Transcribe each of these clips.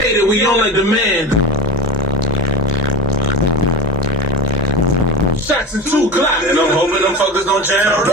Hey, that we on like the man. Shots and 2 Glocks. And I'm hoping them fuckers don't jam.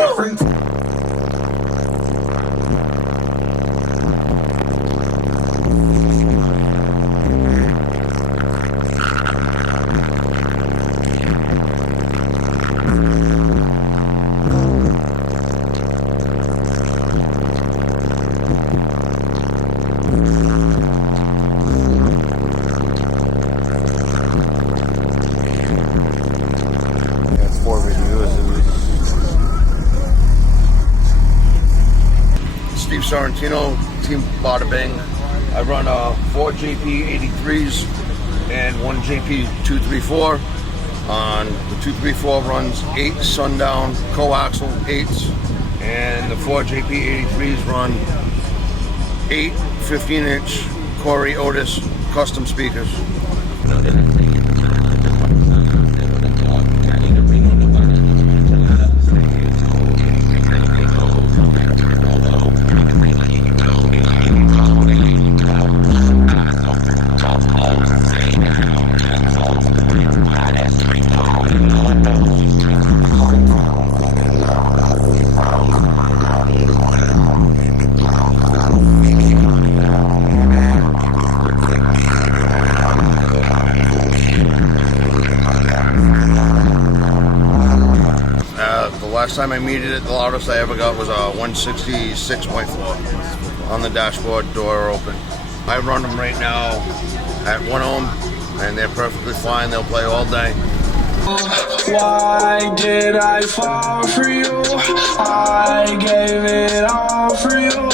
Sorrentino, Team Bada Bing. I run 4 JP83s and 1 JP23.4. On the 234 runs 8 Sundown Coaxial 8s, and the 4 JP83s run 8 15-inch Cory Otis Custom speakers. Last time I meted it, the loudest I ever got was 166.4 on the dashboard, door open. I run them right now at 1 ohm, and they're perfectly fine. They'll play all day. Why did I fall for you? I gave it all for you.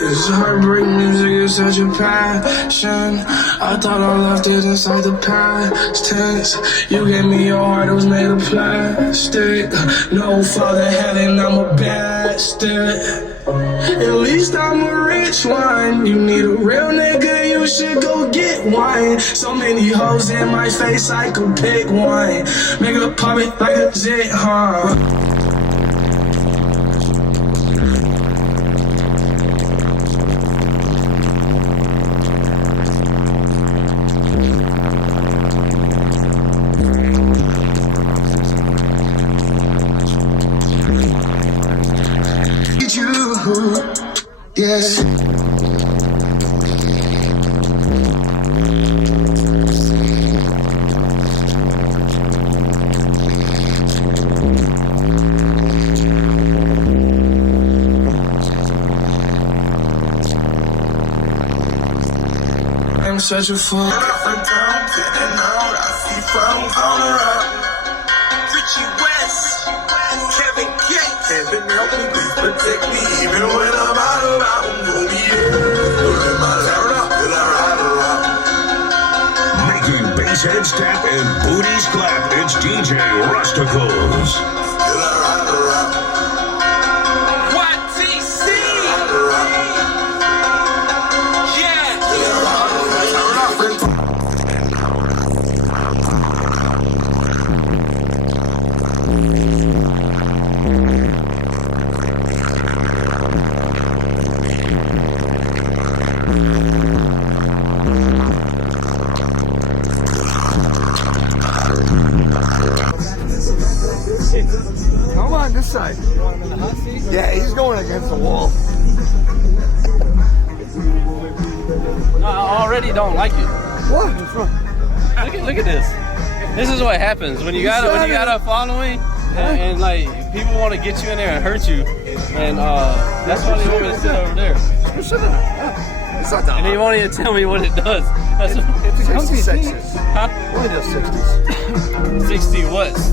Cause heartbreak music is such a passion. I thought I left it inside the past tense. You gave me your heart, it was made of plastic. No father heaven, I'm a bastard. At least I'm a rich one. You need a real nigga, you should go get one. So many hoes in my face, I could pick one. Make it pop it like a zit, huh? Yes. I'm such a fool. Up and down, getting out. I see from corner up. Richie West, Kevin Gates, Kevin help me, please protect me, even when I'm out of Heads tap and booties clap. It's DJ Rusticles. What TC? Come on, this side. Yeah, he's going against the wall. No, I already don't like it. What? What's wrong? Look at this. This is what happens when you got a following and like people want to get you in there and hurt you, and that's why they want me to sit over there. Just sit there. Yeah. It's not that And he loud. won't even tell me what it does. That's It's 66s. Huh? Only does 60s. 60 watts.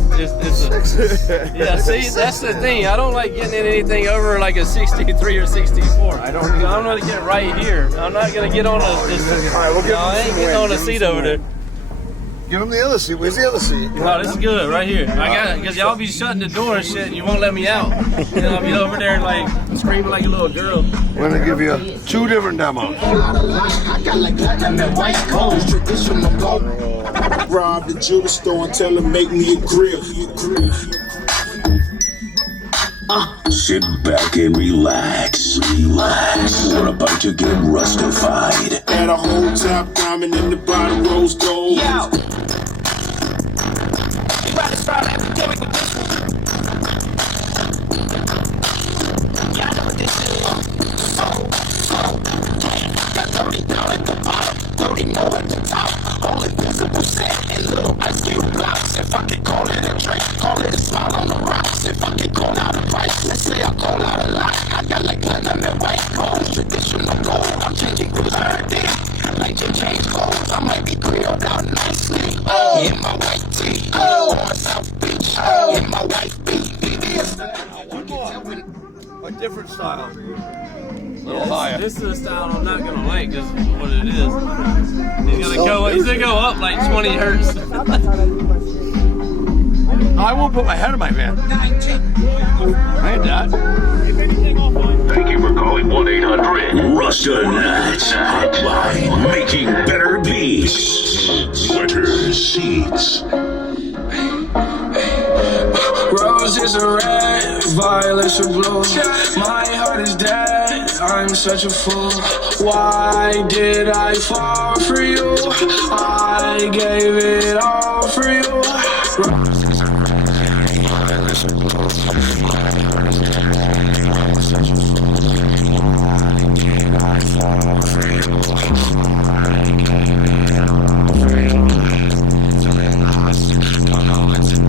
Yeah, see, that's the thing. I don't like getting in anything over like a 63 or 64. I don't either. I'm gonna get right here. I'm not gonna get on a. All right, we'll give him I ain't some getting wind. on a Give him seat some over there. wind. Give him the other seat. Where's the other seat? No, this is good right here. I got it because y'all be shutting the door and shit, and you won't let me out. And I'll be over there like screaming like a little girl. We're gonna give you 2 different demos. Rob the jewelry store and tell him make me a grill. Sit back and relax. Relax. We're about to get rustified. Had a whole top diamond in the bottom rose gold. A different style. A little higher. This is a style I'm not gonna like because what it is. He's gonna go up like 20 hertz. I won't put my head in my van. I ain't that. Thank you for calling 1-800-RUSTA-NUTS Hotline. Making better beats. Better seats. Roses are red, violets are blue. My heart is dead, I'm such a fool. Why did I fall for you? I gave it all for you. Roses are red, violets are blue. My heart is dead, I'm such a fool. Why did I fall for you? I gave it all for you. Don't know what to do,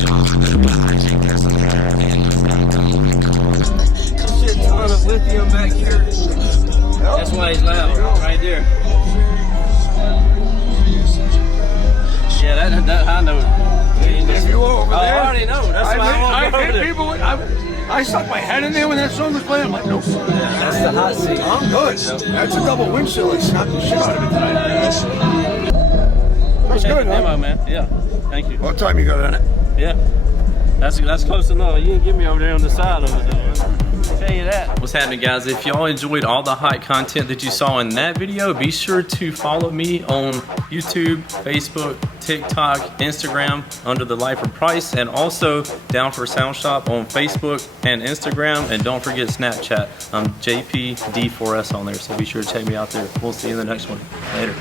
but I think there's a learn in the Shit ton of lithium back here. That's why he's loud, right there. Yeah, that high note. If you were over there, I already know. That's why I I won't go hate there. people. I stuck my head in there when that song was playing. I'm like, no. That's the hot seat. I'm good. That's a double windshield. It snapped the shit out of me tonight. That's Appreciate good, the demo, huh? man. Yeah, thank you. What time you got on it? Yeah, that's close enough. You didn't get me over there on the side of it, though. I'll tell you that. What's happening, guys? If y'all enjoyed all the hot content that you saw in that video, be sure to follow me on YouTube, Facebook, TikTok, Instagram under the Lifer Price, and also Down4sound Shop on Facebook and Instagram. And don't forget Snapchat. I'm JP D4S on there, so be sure to check me out there. We'll see you in the next one. Later.